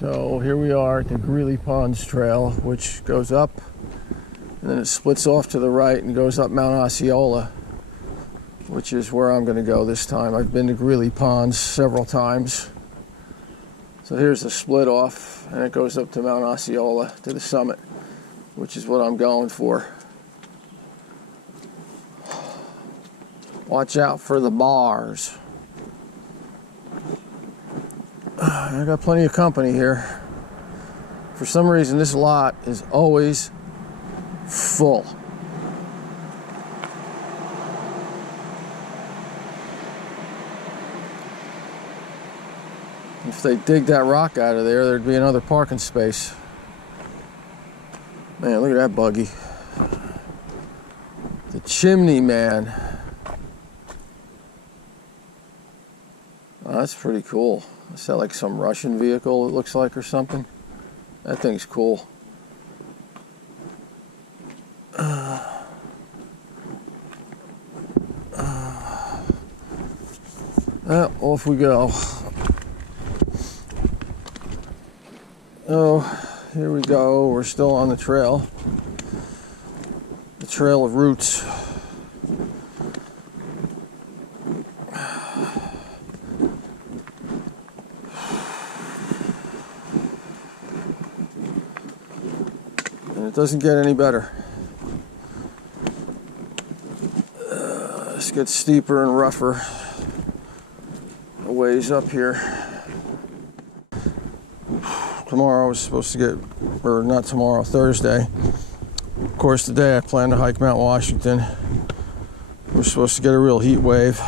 So here we are at the Greeley Ponds Trail, which goes up and then it splits off to the right and goes up Mount Osceola, which is where I'm going to go this time. I've been to Greeley Ponds several times. So here's the split off, and it goes up to Mount Osceola to the summit, which is what I'm going for. Watch out for the bars. I got plenty of company here. For some reason, this lot is always full. If they dig that rock out of there, there'd be another parking space. Man, look at that buggy. The Chimney Man. Oh, that's pretty cool. Is that like some Russian vehicle it looks like or something? That thing's cool. Off we go. Oh, here we go. We're still on the trail. The trail of roots. And it doesn't get any better. This gets steeper and rougher a ways up here. Tomorrow I was supposed to get, or not tomorrow, Thursday. Of course, today I plan to hike Mount Washington. We're supposed to get a real heat wave.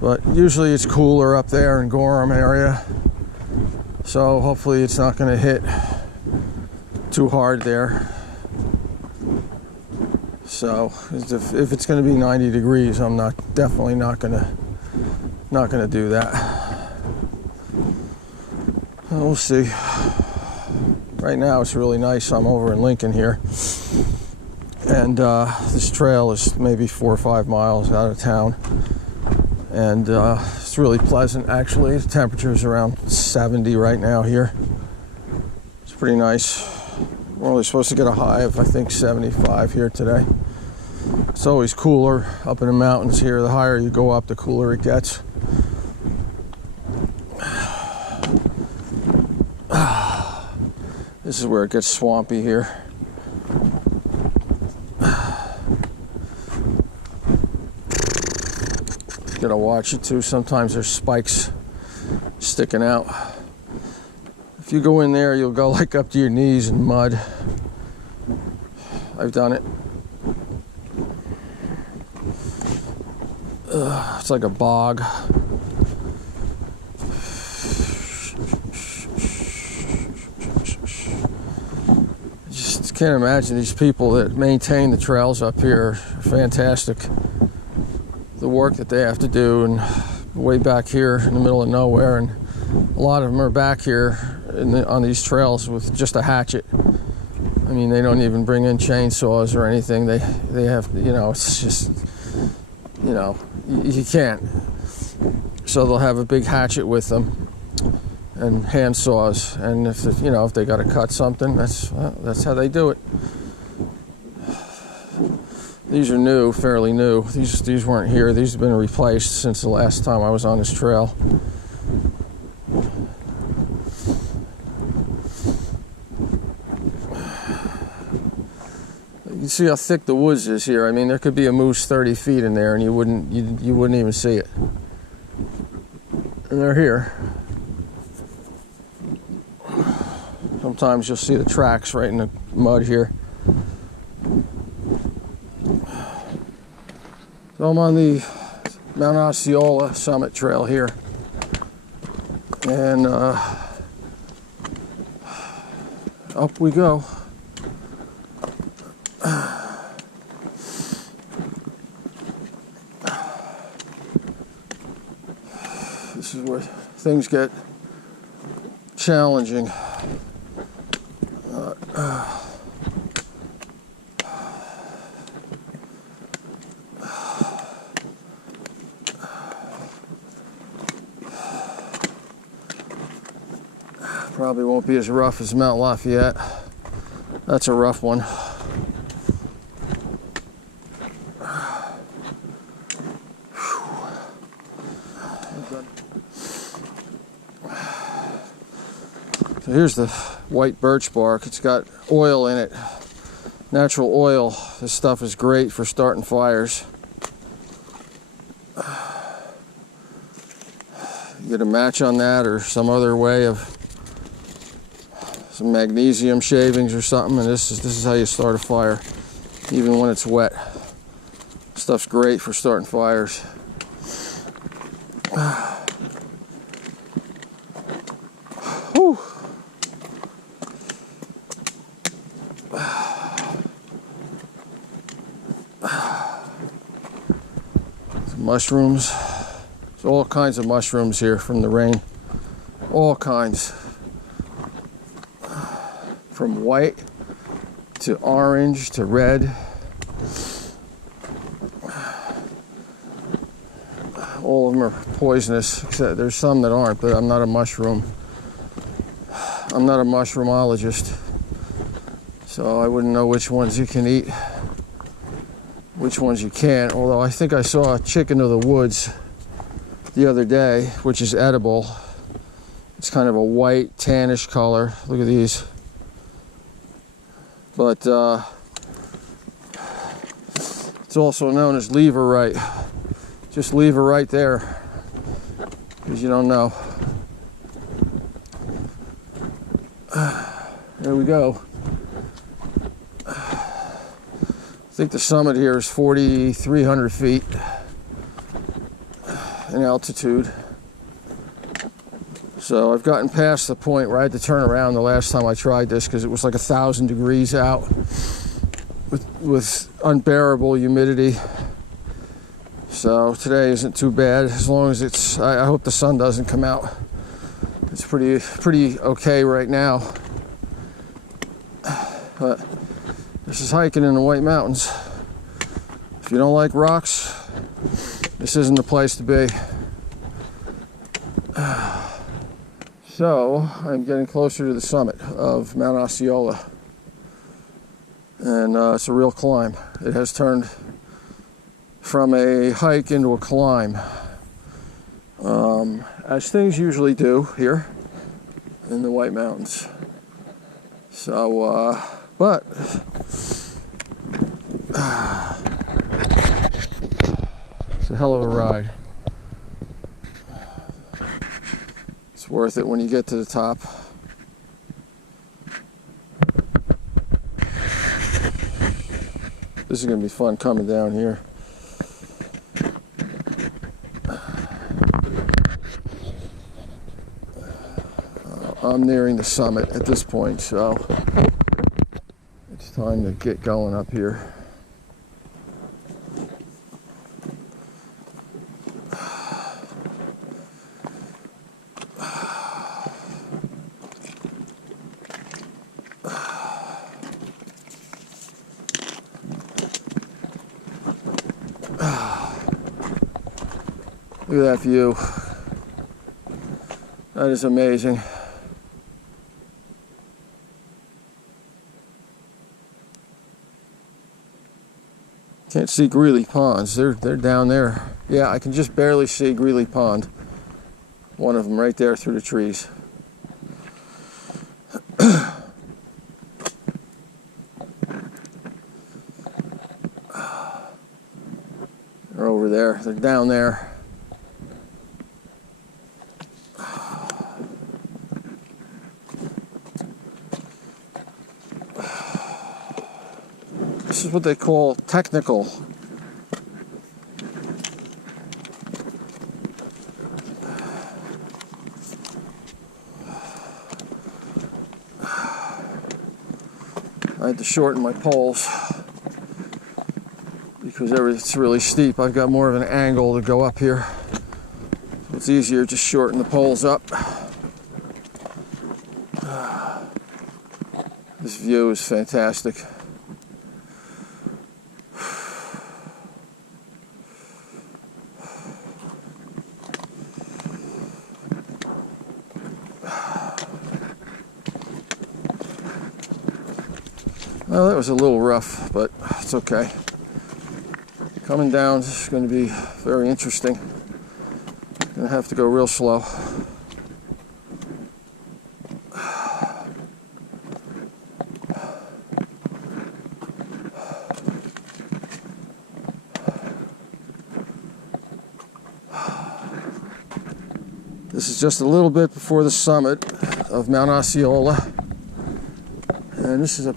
But usually it's cooler up there in Gorham area. So hopefully it's not going to hit too hard there. So if it's going to be 90 degrees, I'm definitely not going to do that. We'll see. Right now it's really nice. I'm over in Lincoln here, and this trail is maybe 4 or 5 miles out of town, and it's really pleasant actually. The temperature's around 70 right now here. It's pretty nice. We're only supposed to get a high of I think 75 here today. It's always cooler up in the mountains here. The higher you go up, the cooler it gets. This is where it gets swampy here. Gotta watch it too. Sometimes there's spikes sticking out. If you go in there, you'll go like up to your knees in mud. I've done it. It's like a bog. Can't imagine these people that maintain the trails up here. Fantastic. The work that they have to do, and way back here in the middle of nowhere, and a lot of them are back here on these trails with just a hatchet. I mean, they don't even bring in chainsaws or anything. They have, it's just, you can't. So they'll have a big hatchet with them and hand saws, and if they got to cut something, that's how they do it. These are new, fairly new. These weren't here. These have been replaced since the last time I was on this trail. You can see how thick the woods is here. I mean, there could be a moose 30 feet in there, and you wouldn't even see it. And they're here. Sometimes you'll see the tracks right in the mud here. So I'm on the Mount Osceola Summit Trail here. And up we go. This is where things get challenging. Probably won't be as rough as Mount Lafayette. That's a rough one. So here's the white birch bark. It's got oil in it, natural oil. This stuff is great for starting fires. You get a match on that or some other way of some magnesium shavings or something, and this is how you start a fire, even when it's wet. Stuff's great for starting fires. Whew. Some mushrooms. There's all kinds of mushrooms here from the rain. All kinds. From white to orange to red. All of them are poisonous, except there's some that aren't, but I'm not a mushroom. I'm not a mushroomologist, so I wouldn't know which ones you can eat, which ones you can't. Although I think I saw a chicken of the woods the other day, which is edible. It's kind of a white, tannish color. Look at these. But it's also known as leverite. Just leave her right there, because you don't know. There we go. I think the summit here is 4,300 feet in altitude. So I've gotten past the point where I had to turn around the last time I tried this, because it was like 1,000 degrees out with unbearable humidity. So today isn't too bad, as long as it's, I hope the sun doesn't come out. It's pretty okay right now. But this is hiking in the White Mountains. If you don't like rocks, this isn't the place to be. So I'm getting closer to the summit of Mount Osceola, and it's a real climb. It has turned from a hike into a climb, as things usually do here in the White Mountains. So, but it's a hell of a ride. It's worth it when you get to the top. This is going to be fun coming down here. I'm nearing the summit at this point, so it's time to get going up here. Look at that view. That is amazing. Can't see Greeley Ponds. They're down there. Yeah, I can just barely see Greeley Pond. One of them right there through the trees. They're over there. They're down there. This is what they call technical. I had to shorten my poles because it's really steep. I've got more of an angle to go up here. So it's easier to shorten the poles up. This view is fantastic. Well, that was a little rough, but it's okay. Coming down is going to be very interesting. Gonna have to go real slow. This is just a little bit before the summit of Mount Osceola. And this is a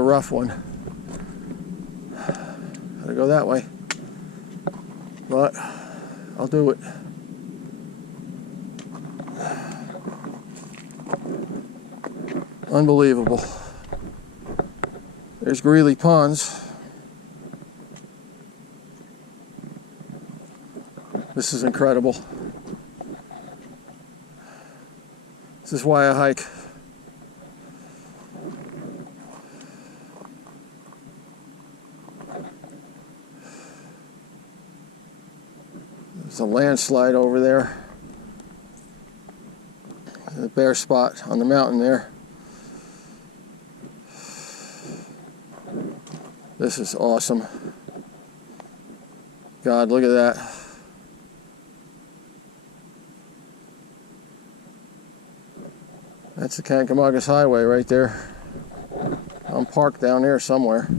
rough one. Gotta go that way. But I'll do it. Unbelievable. There's Greeley Ponds. This is incredible. This is why I hike. There's a landslide over there. A bare spot on the mountain there. This is awesome. God, look at that. That's the Kankamogus Highway right there. I'm parked down there somewhere.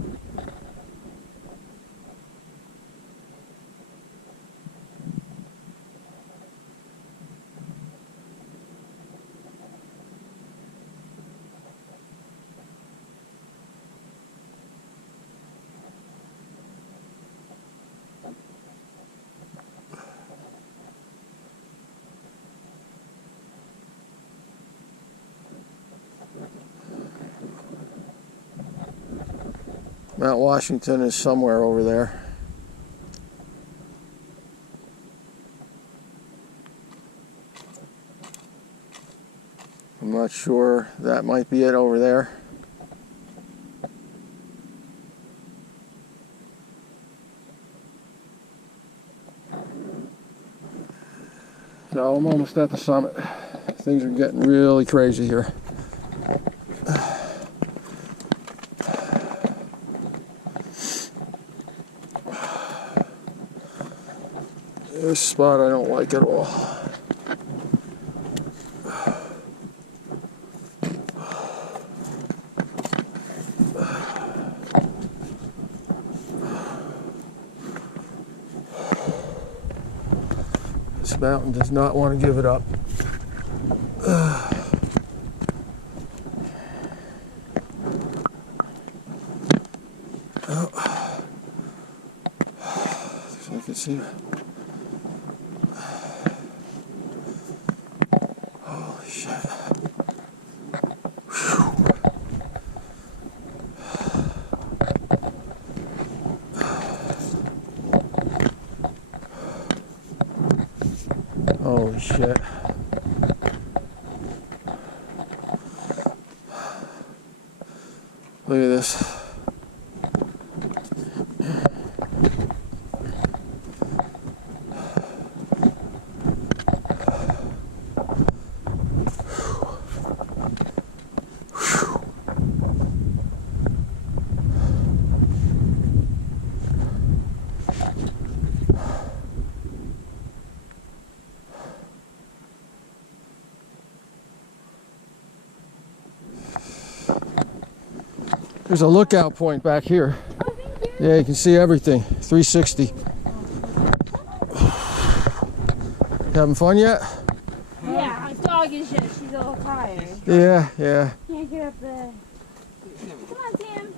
Mount Washington is somewhere over there. I'm not sure. That might be it over there. So I'm almost at the summit. Things are getting really crazy here. This spot I don't like at all. This mountain does not want to give it up. Oh. So I can see. Holy shit. Whew. Holy shit. Look at this. There's a lookout point back here. Yeah, you can see everything. 360. Having fun yet? Yeah, my dog is just, she's a little tired. Yeah, yeah. Can't get up there. Come on, Sam.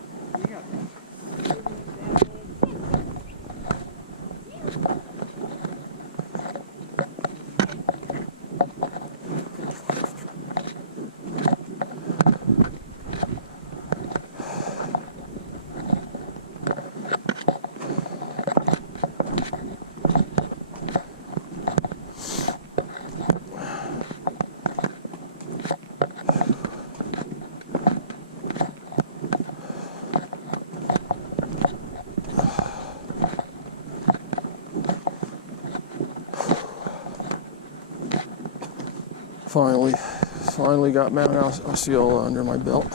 Finally got Mount Osceola under my belt.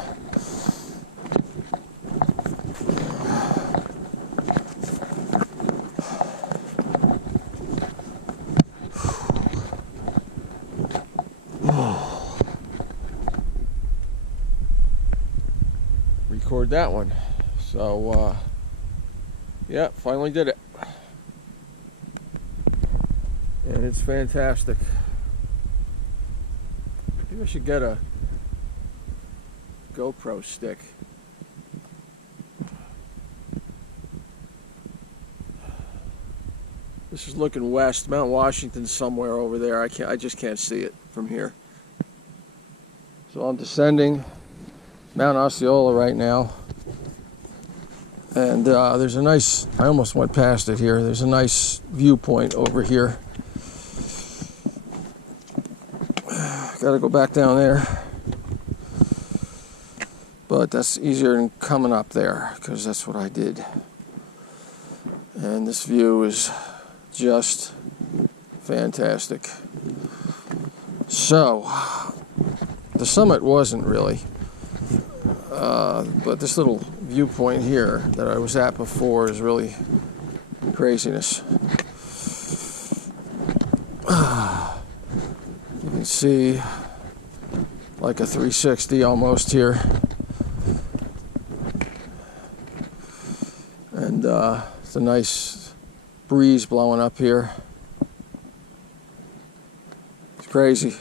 record that one. So, yeah, finally did it. And it's fantastic. Maybe I should get a GoPro stick. This is looking west. Mount Washington's somewhere over there. I just can't see it from here. So I'm descending Mount Osceola right now. And there's a nice, I almost went past it here. There's a nice viewpoint over here. Gotta go back down there. But that's easier than coming up there, because that's what I did. And this view is just fantastic. So, the summit wasn't really, but this little viewpoint here that I was at before is really craziness. You can see like a 360 almost here. And it's a nice breeze blowing up here. It's crazy.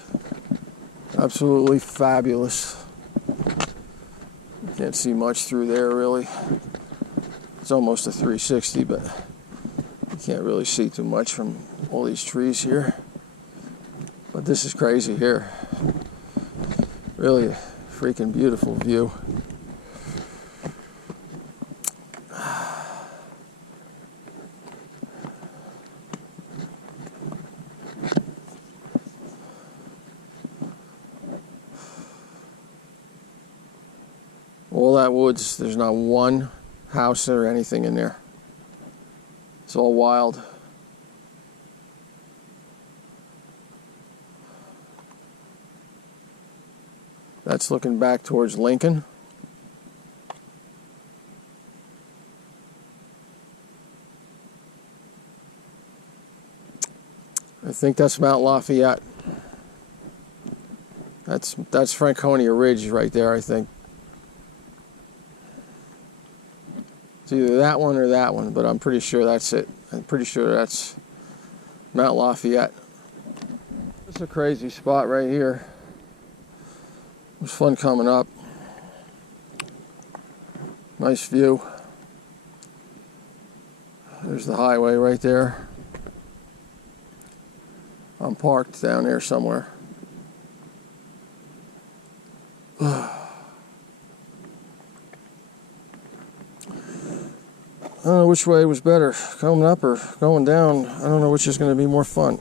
Absolutely fabulous. You can't see much through there really. It's almost a 360, but you can't really see too much from all these trees here. But this is crazy here. Really a freaking beautiful view. All that woods, there's not one house or anything in there. It's all wild. That's looking back towards Lincoln. I think that's Mount Lafayette. That's Franconia Ridge right there, I think. It's either that one or that one, but I'm pretty sure that's it. I'm pretty sure that's Mount Lafayette. It's a crazy spot right here. It was fun coming up. Nice view. There's the highway right there. I'm parked down there somewhere. I don't know which way was better, coming up or going down. I don't know which is going to be more fun.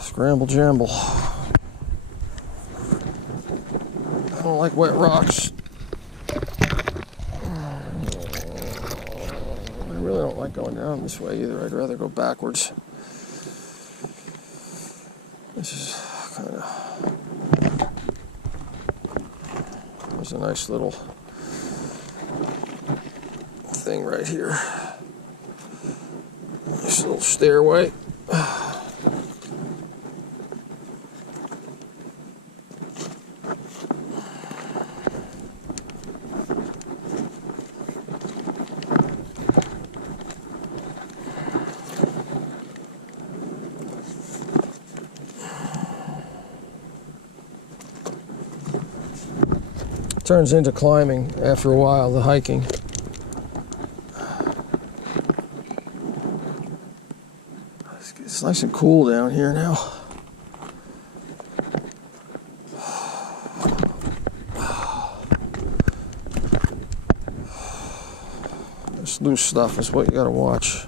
Scramble jamble. I don't like wet rocks. I really don't like going down this way either. I'd rather go backwards. This is kind of... There's a nice little thing right here. Nice little stairway. Turns into climbing after a while, the hiking. It's nice and cool down here now. This loose stuff is what you gotta watch.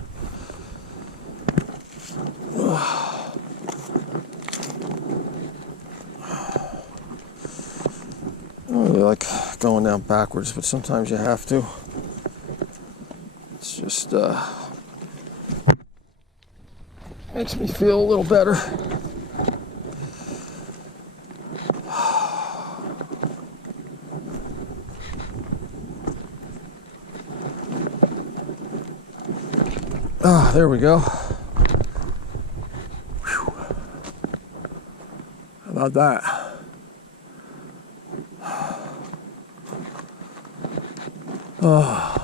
I don't really like going down backwards, but sometimes you have to. It's just makes me feel a little better. Ah, there we go. Whew. How about that? The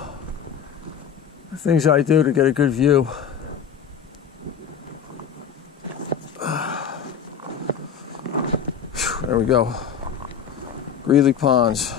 things I do to get a good view. There we go. Greeley Ponds.